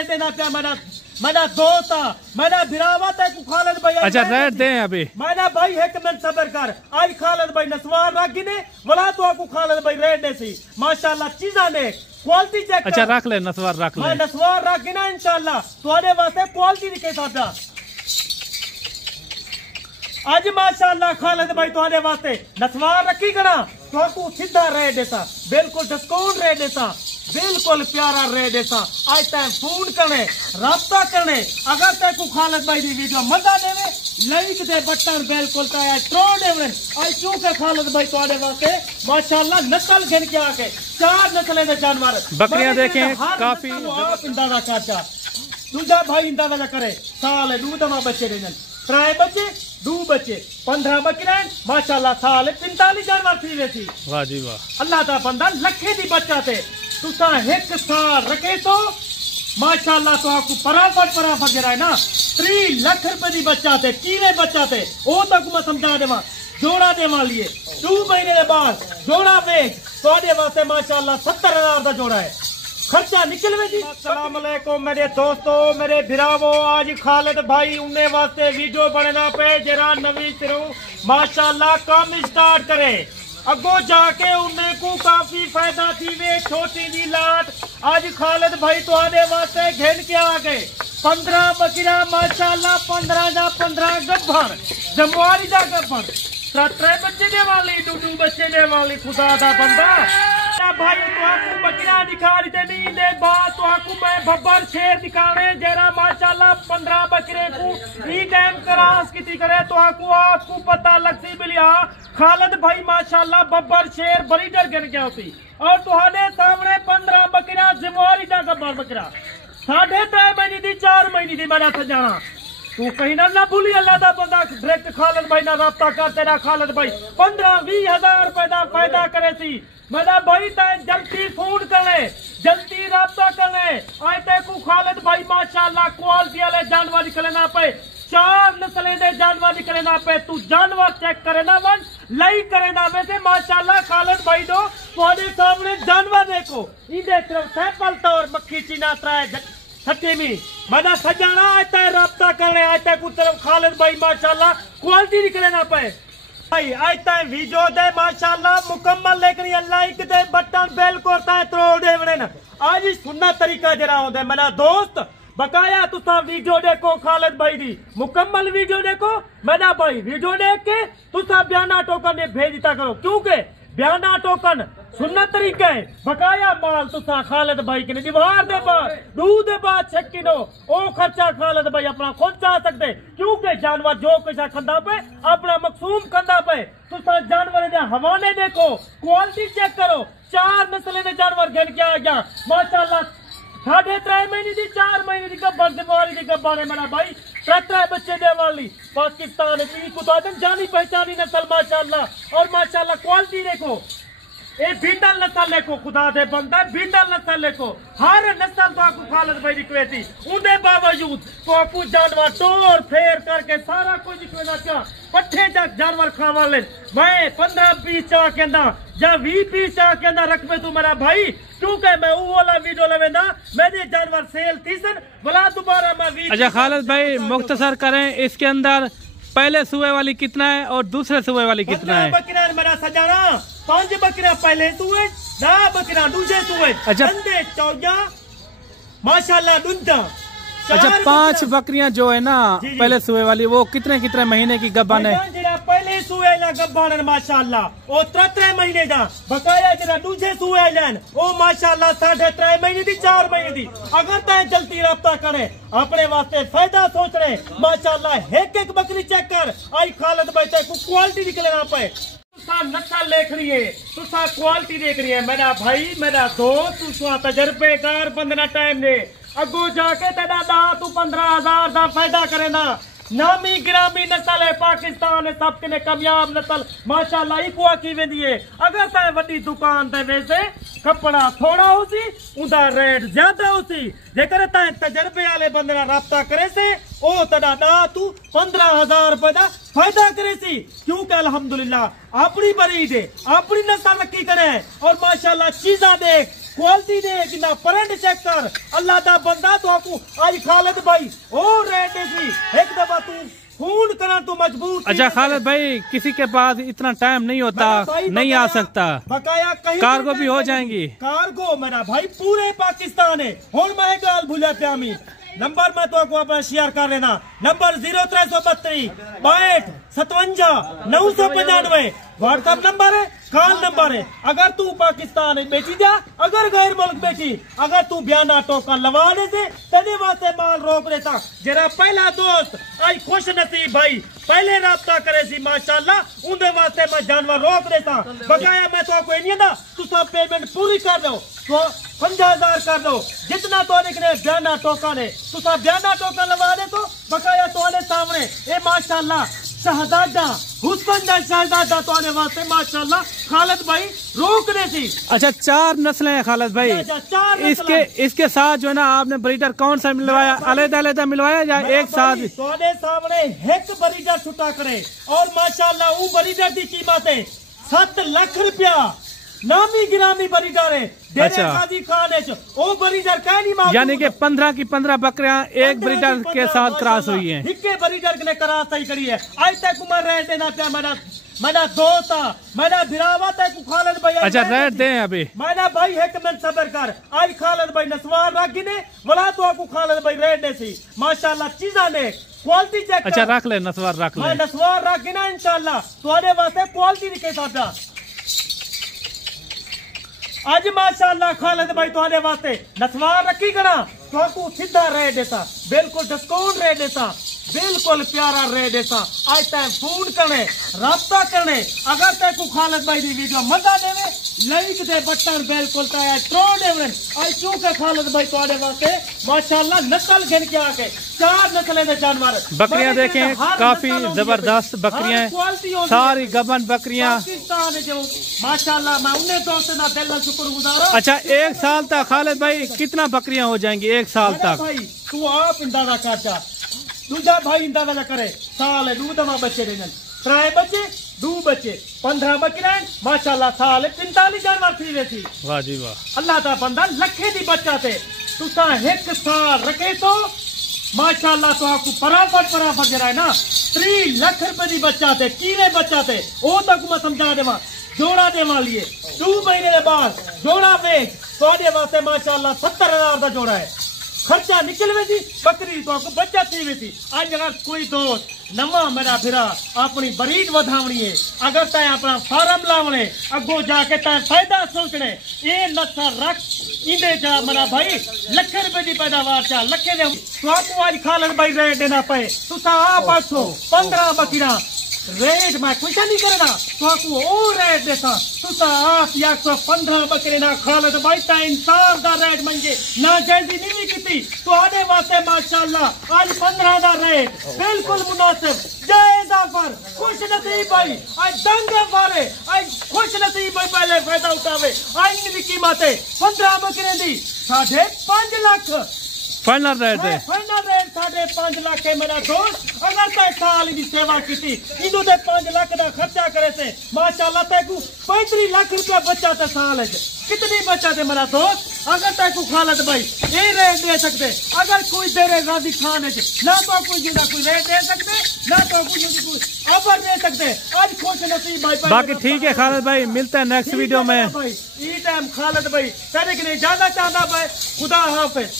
Rate देना पे मेरा दोस्त मेरा भिरावा तक खालिद भाई। अच्छा रेट दे अभी मेरा भाई एक मिनट सबर कर। आज खालिद भाई नसवार रागी ने बोला तो आपको खालिद भाई रेट दे सी माशाल्लाह चीजा ने क्वालिटी चेक। अच्छा रख ले नसवार रख ले। मैं नसवार रागी ना इंशाल्लाह तुम्हारे वास्ते क्वालिटी दिखे सादा। आज माशाल्लाह खालिद भाई तुम्हारे वास्ते नसवार रखी करा तो आपको सीधा रेट देता, बिल्कुल डिस्काउंट रेट देता, बिल्कुल प्यारा रेट देता। आज तक फोन करने रास्ता करने अगर तक को खालिद भाई की वीडियो मजा देवे लाइक दे बटन बिल्कुल ट्रो देवे। आज क्योंकि खालिद भाई तुम्हारे वास्ते माशाल्लाह नस्ल गिन के आके 4 नस्लें के जानवर बकरियां देखें काफी इंदाजा चाचा दूजा भाई इंदाजा करे साल दूध बच्चे देने 3 बच्चे 2 बच्चे 15 बकरा माशाल्लाह साल 45 जानवर थी वैसी। वाह जी वाह अल्लाह दा बंदा लखे दी बच्चा थे तुसा एक साल रखे तो माशाल्लाह तो आपको फटाफट गिरा है ना 3 लाख रुपए दी बच्चा थे कीने बच्चा थे वो तक मैं समझा देवा जोड़ा देवा लिए 2 महीने के बाद जोड़ा वेच थोड़े वास्ते माशाल्लाह 70,000 का जोड़ा है खर्चा निकल में जी। अस्सलाम वालेकुम मेरे दोस्तों मेरे भिरावो। आज खालिद भाई उन्हें वास्ते वीडियो बनना पे जरा नवी सिरों माशाल्लाह काम स्टार्ट करे अगो जाके उन्हें को काफी फायदा थी वे छोटी दी लाट। आज खालिद भाई तुम्हारे वास्ते घेन के आ गए 15 बकरा माशाल्लाह 15 गब्बर जमवारी दा गब्बर 3 बच्चे दे वाली 2 बच्चे दे वाली खुदा दा बंदा भाई तो आपको बकरा दिखा दी मीन दे बाद तो आपको मैं बब्बर शेर दिखाने जरा माशाल्लाह 15 बकरे को ई टाइम क्रॉस किती करे तो आपको पता लगती बिलिया खालिद भाई माशाल्लाह बब्बर शेर बड़ी डर गिन गया होती और तुम्हारे सामने 15 बकरा जिम्मेवारी दा गब्बर बकरा 3.5 महीने दी 4 महीने दी मेरा सजाना तू कहीं ना भूली अल्लाह दा बंदा डायरेक्ट खालिद भाई ना राब्ता कर तेरा खालिद भाई 15-20 हजार रुपए का फायदा करे सी मेरा भाई तय जल्दी फोन करे जल्दी राब्ता करे। आज तक को खालिद भाई माशाल्लाह क्वालिटी वाले जानवर निकले ना पे 4 नस्लें दे जानवर निकले ना पे तू जानवर चेक करे ना वन लाई करे ना वैसे माशाल्लाह खालिद भाई दो तुम्हारे सामने जानवर देखो इधर तरफ सैंपल तौर मक्खी चीना त्राय सच्चे में मना सजाना आज तक राब्ता करने आज तक उस तरफ खालिद भाई माशाल्लाह क्वालिटी निकले ना पे भाई आज तक वीडियो दे माशाल्लाह मुकम्मल लेकिन अल्लाह एक दे बटन बेल करता है तो दे बने ना आज सुनना तरीका जरा होता है मेरा दोस्त बकाया तुसा वीडियो देखो खालिद भाई दी मुकम्मल वीडियो देखो मेरा भाई वीडियो देख के तुसा बयाना टोकन भेजता करो क्योंकि बयाना टोकन सुनना तरीका है बकाया माल तुसा खालिद भाई के दीवार दे बाद दूध दे बाद छक्की दो ओ खर्चा खालिद भाई अपना खुद जा सकते क्योंकि जानवर जो कुछ खंदा पे अपना मकसूम खंदा पे तुसा जानवर दे हवाले देखो क्वालिटी चेक करो 4 नस्लें दे जानवर गिन के आ गया माशाल्लाह 3.5 महीने दी 4 महीने की गब्बर जिम्मेवारी की गब्बर है मेरा भाई 3 बच्चे दे वाली पाकिस्तान की जानी पहचानी नस्ल माशाल्लाह और माशाल्लाह क्वालिटी देखो ए बीटल नस्ल देखो खुदा दे बंदा बीटल नस्ल देखो हर नस्ल तो आपको खालिद भाई दिखवेती उनके बावजूद तो आपको जानवर तोड़ फेर करके सारा कुछ दिखवेना क्या पट्ठे तक जानवर खावा ले मैं 15-20 चाह के अंदर या 20-20 चाह के अंदर रख तू मेरा भाई क्योंकि मैं वो वाला वीडियो लेवेंदा मेरे जानवर सेल तीसन बोला दोबारा मैं। अच्छा खालिद भाई मुख्तसर करें इसके अंदर पहले सुबह वाली कितना है और दूसरे सुबह वाली कितना है? बकरा मेरा सजाना 5 बकरा पहले सुबह 10 बकरा दूसरे सुबह अच्छा 14 माशाल्लाह दूधा। अच्छा 5 बकरियां जो है ना पहले सुबह वाली वो कितने महीने की गब्बान है? पहले सुबह ना गब्बान माशाल्लाह वो 3 महीने का बकाया जरा दूसरे सुबह जान वो माशाल्लाह 3.5 महीने की 4 महीने की अगर तय जल्दी रब्ता करे अपने वास्ते फायदा सोच रहे माशाल्लाह एक बकरी चेक कर आई खालिद भाई तक क्वालिटी निकले ना पे नस्ल देख रही है तुसा क्वालिटी देख रही है मेरा भाई मेरा दोस्त तुसा तजर्बेकार बंदना टाइम ने अगो जाके तेरा दा तू 15,000 का फायदा करे ना नामी गिरामी नस्ल है पाकिस्तान है सब के कामयाब नस्ल माशाल्लाह इकुआ की वेंदी है अगर तय वड्डी दुकान ते वैसे कपड़ा थोड़ा होसी उनका रेट ज्यादा होसी जेकर तय तजर्बे वाले बंदे ना राब्ता करे से ओ तड़ा ना तू 15,000 रुपए का फायदा करे सी क्योंकि अल्हम्दुलिल्लाह अपनी बरीद है अपनी नस्ल रखी करे और माशाल्लाह चीजा देख क्वालिटी दे कि ना परंट चेक कर अल्लाह दा बंदा तो आपको आज खालिद भाई ओ रेट सी एक दफा तू फोन करा तू मजबूर। अच्छा खालिद भाई, किसी के पास इतना टाइम नहीं होता, नहीं आ सकता, बकाया कहीं कार्गो भी हो जाएंगी। कार्गो मेरा भाई पूरे पाकिस्तान है। हुण मैं गाल भूलिया पिया मी नंबर मैं तो अपना शेयर कर लेना। नंबर 0332 62 57 995 व्हाट्सएप नंबर है, कॉल नंबर है। अगर तू पाकिस्तान में बेची जा, अगर गैर मुल्क बेची, अगर तू बयाना टोका लवा दे से तेरे वास्ते माल रोक देता। जरा पहला दोस्त आज खुश नसीब भाई पहले राब्ता करे सी माशाल्लाह उनके वास्ते मैं जानवर रोक देता। बकाया मैं तो कोई नहीं ना, तू सब पेमेंट पूरी कर दो तो 50,000 कर दो जितना तो निकले बयाना टोका ने तू सब बयाना टोका लगा दे तो बकाया तो सामने ए माशाल्लाह शहजादा हुस्न दा शहजादा तो आने वास्ते माशाल्लाह खालिद भाई रोकने थी। अच्छा 4 नस्लें हैं खालिद भाई। इसके साथ जो है ना आपने ब्रीडर कौन सा मिलवाया, अलग-अलग मिलवाया या एक साथ? तोने सामने एक ब्रीडर छुटा करे और माशाल्लाह वो ब्रीडर की कीमत है 7 लाख रुपया। नामी गिरामी ब्रीडर है। अच्छा। ओ ब्रीडर कह नहीं यानी कि 15 की 15 बकरियां एक ब्रीडर के साथ क्रॉस हुई हैं। हिक्के ब्रीडर ने क्रॉस सही करी है। आज तक उम्र रह देना क्या मेरा दोस्त मेरा भिरावा तक खालिद भाई। अच्छा रेट दे अभी मेरा भाई एक मिनट सबर कर। आज खालिद भाई नसवार रागी ने बोला तो आपको खालिद भाई रेट दे सी माशाल्लाह चीजा ने क्वालिटी चेक। अच्छा रख ले नसवार रख ले। नसवार रागी ना इंशाल्लाह तुम्हारे वास्ते क्वालिटी के साथ आज माशाल्लाह खालिद भाई तुम्हारे वास्ते नसवार रखी करा तो आपको सीधा रेट देता, बिल्कुल डिस्काउंट रेट देता, बिल्कुल प्यारा रेट देता। आज तक फोन करने राब्ता करने अगर तक को खालिद भाई की वीडियो मजा देवे लाइक दे बटन बिल्कुल ट्रो देवे। आज क्योंकि खालिद भाई तुम्हारे वास्ते माशाल्लाह नस्ल गिन के आके 4 नस्लें के जानवर बकरियां देखें काफी जबरदस्त बकरियां सारी गबन बकरियां पाकिस्तान जो माशाल्लाह मैं उन्हें दोस्तों का दिल में शुक्रगुजार। अच्छा 1 साल तक खालिद भाई कितना बकरियां हो जाएंगी 1 साल तक? भाई तू आप अंदाजा कर जा, दूजा भाई अंदाजा करे साल है 2 दवा बच्चे देने 3 बच्चे 2 बच्चे 15 बकरियां माशाल्लाह साल 45 जानवर थी वैसी। वाह जी वाह। अल्लाह दा बंदा लखे दी बच्चा थे तुसा 1 साल रखे तो माशाल्लाह तो आपको फटाफट जरा है ना 3 लाख रुपए की बच्चा थे कीले बच्चा थे वो तक मैं समझा देवा। जोड़ा दे लिए 2 महीने के बाद जोड़ा बेच थोड़े वास्ते माशाल्लाह 70,000 का जोड़ा है। खर्चा निकल वे बकरी तो आपको बच्चा थी वे थी। आज अगर कोई दोस्त नवा मेरा फिरा अपनी बरीड वधावनी है, अगर तय अपना फार्म लावने अगो जाके तय फायदा सोचने ये नस्ल रख इंदे जा मेरा भाई लख रुपए की पैदावार चा लखे दे तो आपको आज खालिद भाई रेट देना पे तुसा आप 15 बकरियां रेट मैं कुछ नहीं करना तो आपको और रेट देता तुसा आप 115 बकरे ना खालिद भाई ता इंसाफ दा रेट मंगे ना जैसी नहीं की तो आने वास्ते माशाल्लाह आज 15 दा रेट बिल्कुल मुनासिब जायज ऑफर। खुश नसीब भाई आज दंग मारे आज खुश नसीब भाई पहले फायदा उठावे। आज इनकी कीमत है 15 बकरे दी 5.5 लाख फाइनल रेट है। फाइनल रेट 5.5 लाख है मेरा दोस्त। अगर तय साल की सेवा की इनू ते 5 लाख का खर्चा करे थे माशाल्लाह तक 35 लाख रुपया बच्चा थे साल कितनी बच्चा थे मेरा दोस्त। अगर तक खालिद भाई ये रेट दे सकते अगर कोई दे रहे राजी खान ना तो कोई रेट दे सकते ना तो कोई ऑफर दे सकते। आज खुश नसीब भाई बाकी ठीक है खालिद भाई मिलते हैं नेक्स्ट वीडियो में। भाई ई टाइम खालिद भाई कहने के लिए ज्यादा चाहता भाई खुदा हाफिज।